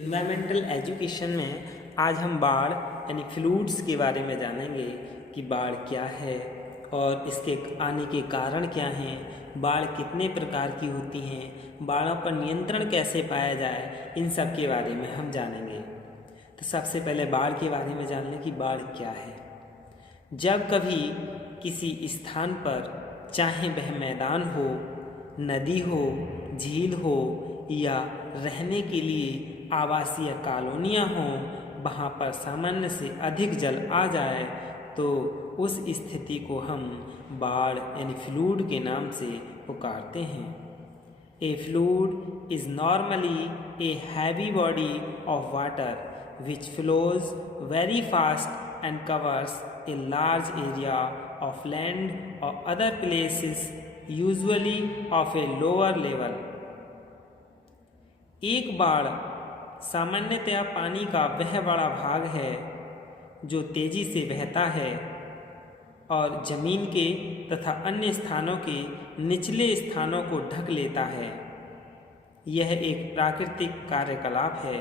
Environmental education में आज हम बाढ़ यानी फ्लूड्स के बारे में जानेंगे कि बाढ़ क्या है और इसके आने के कारण क्या हैं, बाढ़ कितने प्रकार की होती हैं, बाढ़ों पर नियंत्रण कैसे पाया जाए, इन सब के बारे में हम जानेंगे। तो सबसे पहले बाढ़ के बारे में जान लें कि बाढ़ क्या है। जब कभी किसी स्थान पर, चाहे वह मैदान हो, नदी हो, झील हो या रहने के लिए आवासीय कॉलोनियाँ हों, वहाँ पर सामान्य से अधिक जल आ जाए तो उस स्थिति को हम बाढ़ यानी फ्लूड के नाम से पुकारते हैं। A fluid is normally a heavy body of water which flows very fast and covers a large area of land or other places, usually of a lower level. एक बाढ़ सामान्यतया पानी का वह बड़ा भाग है जो तेजी से बहता है और जमीन के तथा अन्य स्थानों के निचले स्थानों को ढक लेता है। यह एक प्राकृतिक कार्यकलाप है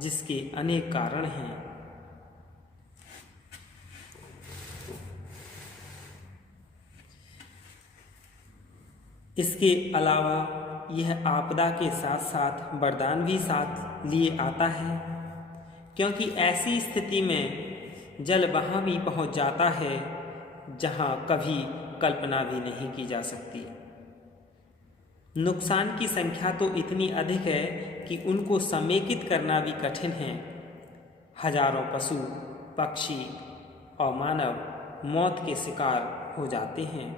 जिसके अनेक कारण हैं। इसके अलावा यह आपदा के साथ साथ वरदान भी साथ लिए आता है, क्योंकि ऐसी स्थिति में जल वहाँ भी पहुँच जाता है जहाँ कभी कल्पना भी नहीं की जा सकती। नुकसान की संख्या तो इतनी अधिक है कि उनको समेकित करना भी कठिन है। हजारों पशु, पक्षी और मानव मौत के शिकार हो जाते हैं।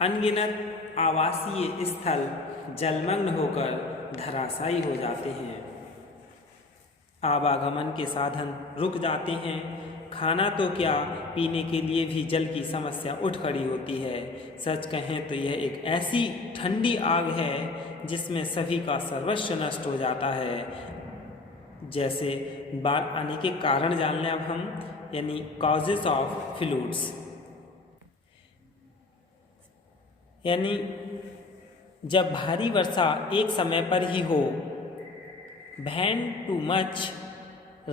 अनगिनत आवासीय स्थल जलमग्न होकर धराशायी हो जाते हैं। आवागमन के साधन रुक जाते हैं। खाना तो क्या, पीने के लिए भी जल की समस्या उठ खड़ी होती है। सच कहें तो यह एक ऐसी ठंडी आग है जिसमें सभी का सर्वस्व नष्ट हो जाता है। जैसे बाढ़ आने के कारण जान लें अब हम, यानी कॉजेस ऑफ फ्लूड्स, यानी जब भारी वर्षा एक समय पर ही हो, when too much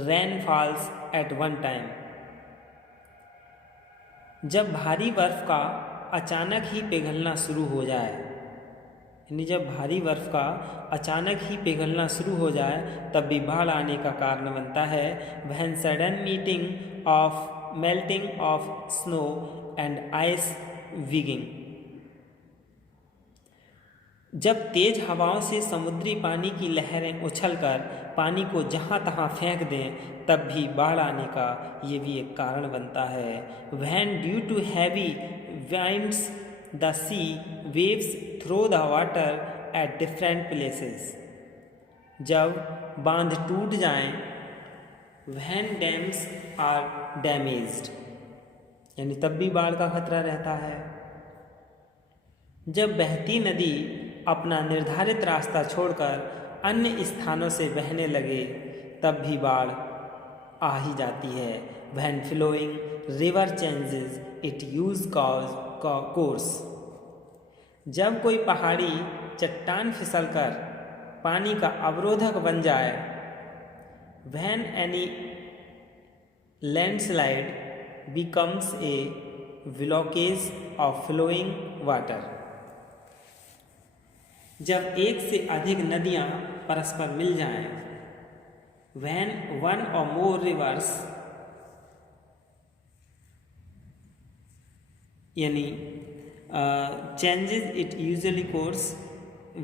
rain falls at one time, जब भारी बर्फ का अचानक ही पिघलना शुरू हो जाए, यानी जब भारी बर्फ का अचानक ही पिघलना शुरू हो जाए तब भी बाढ़ आने का कारण बनता है। when sudden meeting of melting of snow and ice wegging, जब तेज हवाओं से समुद्री पानी की लहरें उछलकर पानी को जहाँ तहाँ फेंक दें तब भी बाढ़ आने का ये भी एक कारण बनता है। When due to heavy winds the sea waves throw the water at different places, जब बांध टूट जाएं, when dams are damaged, यानी तब भी बाढ़ का खतरा रहता है। जब बहती नदी अपना निर्धारित रास्ता छोड़कर अन्य स्थानों से बहने लगे तब भी बाढ़ आ ही जाती है। When flowing river changes its use course, जब कोई पहाड़ी चट्टान फिसलकर पानी का अवरोधक बन जाए। When any landslide becomes a blockage of flowing water, जब एक से अधिक नदियाँ परस्पर मिल जाएं। When one or more rivers, यानी changes its usual course,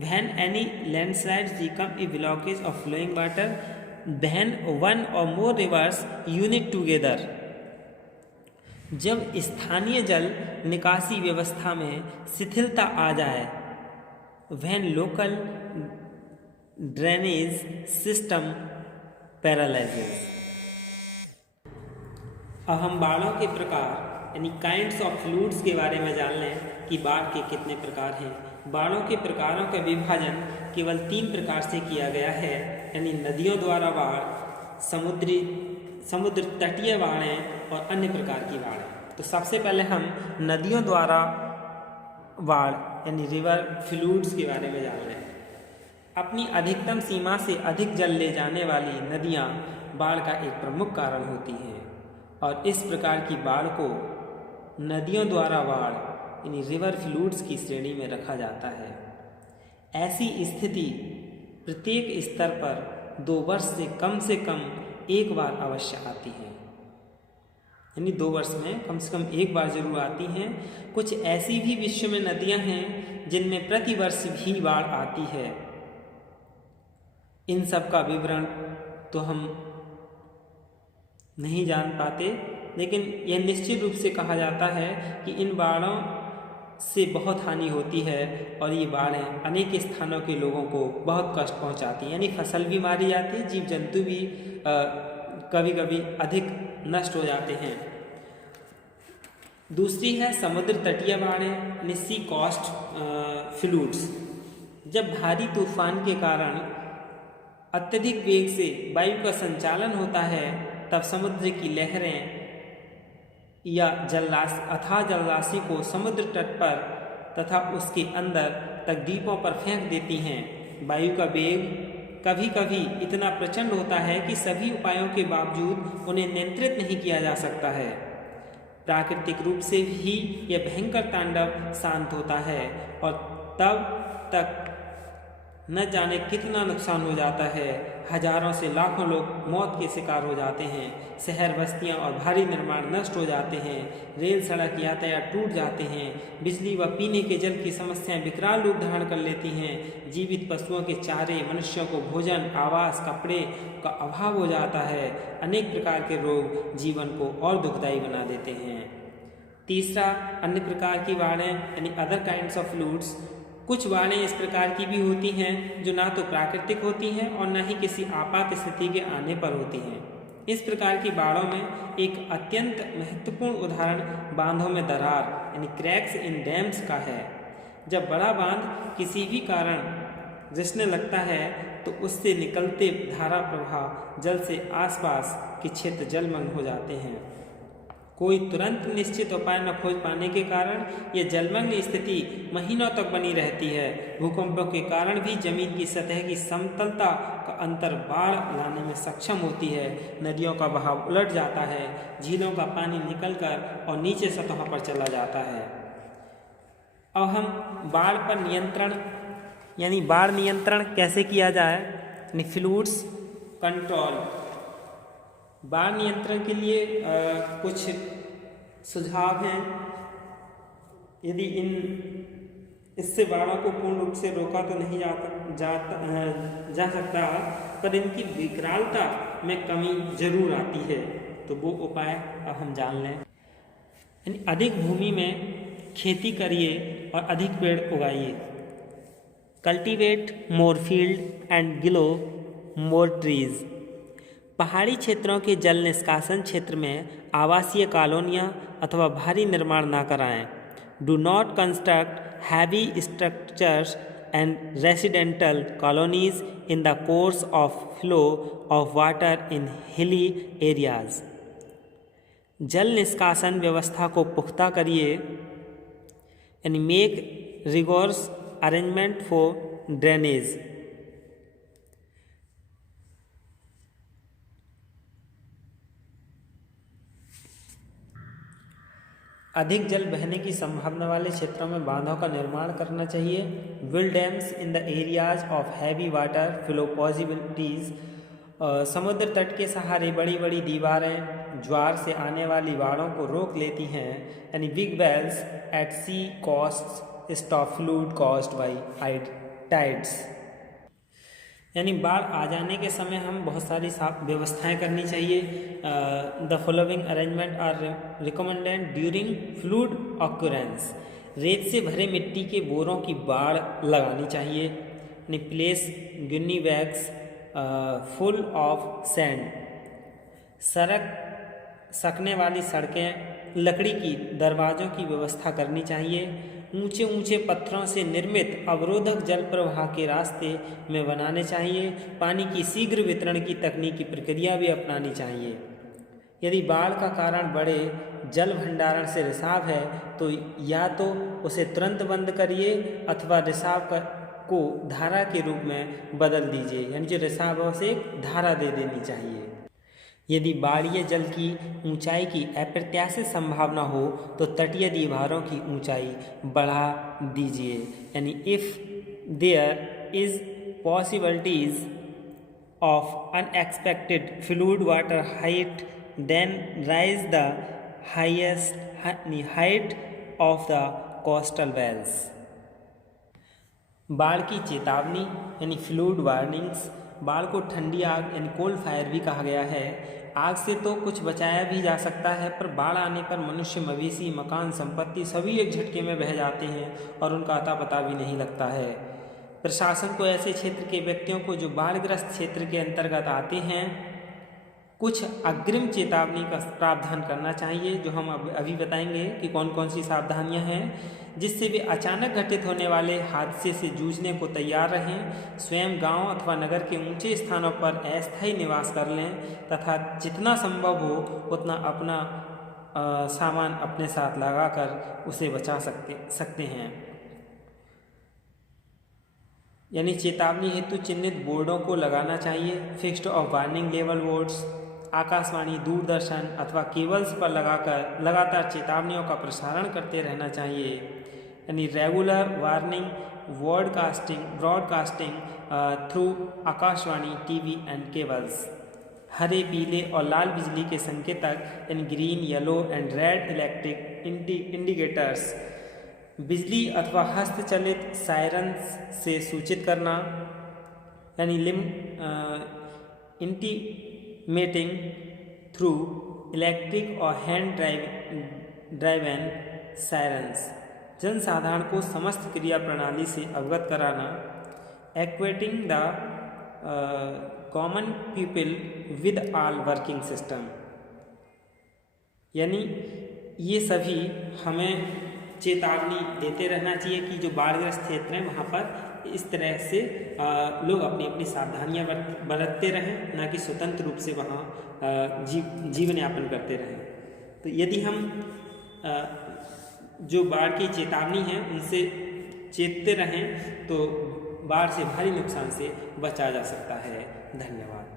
when any landslides become a blockage of flowing water, when one or more rivers unite together, जब स्थानीय जल निकासी व्यवस्था में शिथिलता आ जाए। when local drainage system paralyzes। अब हम बाढ़ों के प्रकार यानी काइंड्स ऑफ फ्लूड्स के बारे में जान लें कि बाढ़ के कितने प्रकार हैं। बाढ़ों के प्रकारों का विभाजन केवल 3 प्रकार से किया गया है, यानी नदियों द्वारा बाढ़, समुद्र तटीय बाढ़ें और अन्य प्रकार की बाढ़ें। तो सबसे पहले हम नदियों द्वारा बाढ़ यानी रिवर फ्लूड्स के बारे में जान लें। अपनी अधिकतम सीमा से अधिक जल ले जाने वाली नदियाँ बाढ़ का एक प्रमुख कारण होती हैं और इस प्रकार की बाढ़ को नदियों द्वारा बाढ़ यानी रिवर फ्लूड्स की श्रेणी में रखा जाता है। ऐसी स्थिति प्रत्येक स्तर पर 2 वर्ष से कम एक बार अवश्य आती है, यानी 2 वर्ष में कम से कम एक बार जरूर आती हैं। कुछ ऐसी भी विश्व में नदियां हैं जिनमें प्रतिवर्ष भी बाढ़ आती है। इन सब का विवरण तो हम नहीं जान पाते, लेकिन यह निश्चित रूप से कहा जाता है कि इन बाढ़ों से बहुत हानि होती है और ये बाढ़ें अनेक स्थानों के लोगों को बहुत कष्ट पहुंचाती हैं, यानी फसल भी मारी जाती है, जीव जंतु भी कभी कभी अधिक नष्ट हो जाते हैं। दूसरी है समुद्र तटीय बाढ़ें यानी सी कोस्ट फ्लूड्स। जब भारी तूफान के कारण अत्यधिक वेग से वायु का संचालन होता है तब समुद्र की लहरें या अथाह जलराशि को समुद्र तट पर तथा उसके अंदर तक द्वीपों पर फेंक देती हैं। वायु का वेग कभी कभी इतना प्रचंड होता है कि सभी उपायों के बावजूद उन्हें नियंत्रित नहीं किया जा सकता है। प्राकृतिक रूप से ही यह भयंकर तांडव शांत होता है और तब तक न जाने कितना नुकसान हो जाता है। हजारों से लाखों लोग मौत के शिकार हो जाते हैं। शहर बस्तियां और भारी निर्माण नष्ट हो जाते हैं। रेल सड़क यातायात टूट जाते हैं। बिजली व पीने के जल की समस्याएं विकराल रूप धारण कर लेती हैं। जीवित पशुओं के चारे, मनुष्यों को भोजन, आवास, कपड़े का अभाव हो जाता है। अनेक प्रकार के रोग जीवन को और दुखदायी बना देते हैं। तीसरा, अन्य प्रकार की बाढ़ें यानी अदर काइंड्स ऑफ फ्लूड्स। कुछ बाढ़ें इस प्रकार की भी होती हैं जो ना तो प्राकृतिक होती हैं और ना ही किसी आपात स्थिति के आने पर होती हैं। इस प्रकार की बाढ़ों में एक अत्यंत महत्वपूर्ण उदाहरण बांधों में दरार यानी क्रैक्स इन डैम्स का है। जब बड़ा बांध किसी भी कारण रिसने लगता है तो उससे निकलते धारा प्रवाह जल से आसपास के क्षेत्र जलमग्न हो जाते हैं। कोई तुरंत निश्चित उपाय न खोज पाने के कारण यह जलमग्न स्थिति महीनों तक बनी रहती है। भूकंपों के कारण भी जमीन की सतह की समतलता का अंतर बाढ़ लाने में सक्षम होती है। नदियों का बहाव उलट जाता है। झीलों का पानी निकलकर और नीचे सतह पर चला जाता है। अब हम बाढ़ पर नियंत्रण यानी बाढ़ नियंत्रण कैसे किया जाए यानी फ्लूड्स कंट्रोल। बाढ़ नियंत्रण के लिए कुछ सुझाव हैं। यदि इससे बाढ़ों को पूर्ण रूप से रोका तो नहीं जा सकता, पर इनकी विकरालता में कमी जरूर आती है। तो वो उपाय अब हम जान लें। यानी अधिक भूमि में खेती करिए और अधिक पेड़ उगाइए। Cultivate more field and glow more trees. पहाड़ी क्षेत्रों के जल निष्कासन क्षेत्र में आवासीय कॉलोनियाँ अथवा भारी निर्माण न कराएं। Do not construct heavy structures and residential colonies in the course of flow of water in hilly areas. जल निष्कासन व्यवस्था को पुख्ता करिए यानी मेक रिगोर्स अरेंजमेंट फॉर ड्रेनेज। अधिक जल बहने की संभावना वाले क्षेत्रों में बांधों का निर्माण करना चाहिए। Will dams in the areas of heavy water flow possibilities. समुद्र तट के सहारे बड़ी बड़ी दीवारें ज्वार से आने वाली बाढ़ों को रोक लेती हैं। यानी big walls at sea coast stop flood caused by tides. यानी बाढ़ आ जाने के समय हम बहुत सारी व्यवस्थाएं करनी चाहिए। The following arrangement are recommended during flood occurrence. रेत से भरे मिट्टी के बोरों की बाड़ लगानी चाहिए। Place Guinea bags full of sand. सकने वाली सड़कें लकड़ी की दरवाज़ों की व्यवस्था करनी चाहिए। ऊंचे ऊंचे पत्थरों से निर्मित अवरोधक जल प्रवाह के रास्ते में बनाने चाहिए। पानी की शीघ्र वितरण की तकनीकी प्रक्रिया भी अपनानी चाहिए। यदि बाढ़ का कारण बड़े जल भंडारण से रिसाव है तो या तो उसे तुरंत बंद करिए अथवा रिसाव को धारा के रूप में बदल दीजिए, यानी जो रिसाव है उसे एक धारा दे देनी चाहिए। यदि बाढ़ जल की ऊंचाई की अप्रत्याशित संभावना हो तो तटीय दीवारों की ऊंचाई बढ़ा दीजिए, यानी if there is possibilities of unexpected flood water height then rise the height of the coastal walls. बाढ़ की चेतावनी यानी फ्लूड वार्निंग्स। बाढ़ को ठंडी आग यानी कोल्ड फायर भी कहा गया है। आग से तो कुछ बचाया भी जा सकता है, पर बाढ़ आने पर मनुष्य, मवेशी, मकान, संपत्ति सभी एक झटके में बह जाते हैं और उनका अता पता भी नहीं लगता है। प्रशासन को ऐसे क्षेत्र के व्यक्तियों को जो बाढ़ग्रस्त क्षेत्र के अंतर्गत आते हैं कुछ अग्रिम चेतावनी का प्रावधान करना चाहिए, जो हम अभी बताएंगे कि कौन कौन सी सावधानियां हैं, जिससे वे अचानक घटित होने वाले हादसे से जूझने को तैयार रहें। स्वयं गांव अथवा नगर के ऊंचे स्थानों पर अस्थायी निवास कर लें तथा जितना संभव हो उतना अपना सामान अपने साथ लगाकर उसे बचा सकते हैं। यानी चेतावनी हेतु चिन्हित बोर्डों को लगाना चाहिए। फिक्स्ड और warning level boards, Akashvani, Doordarshan अथवा केबल्स पर लगाकर लगातार चेतावनियों का प्रसारण करते रहना चाहिए। यानी regular warning broadcasting through Akashvani, TV and cables. हरे, पीले और लाल बिजली के संकेतक यानी green, yellow and red electric indicators, बिजली अथवा हस्तचलित सायरन्स से सूचित करना, यानी इंटीमेटिंग थ्रू इलेक्ट्रिक और हैंड ड्राइवन सायरन्स। जनसाधारण को समस्त क्रिया प्रणाली से अवगत कराना। Acquainting the common people with all working system. यानी ये सभी हमें चेतावनी देते रहना चाहिए कि जो बाढ़ग्रस्त क्षेत्र हैं वहाँ पर इस तरह से लोग अपनी अपनी सावधानियाँ बरतते रहें, ना कि स्वतंत्र रूप से वहाँ जीवन यापन करते रहें। तो यदि हम जो बाढ़ की चेतावनी है उनसे चेतते रहें तो बाढ़ से भारी नुकसान से बचा जा सकता है। धन्यवाद।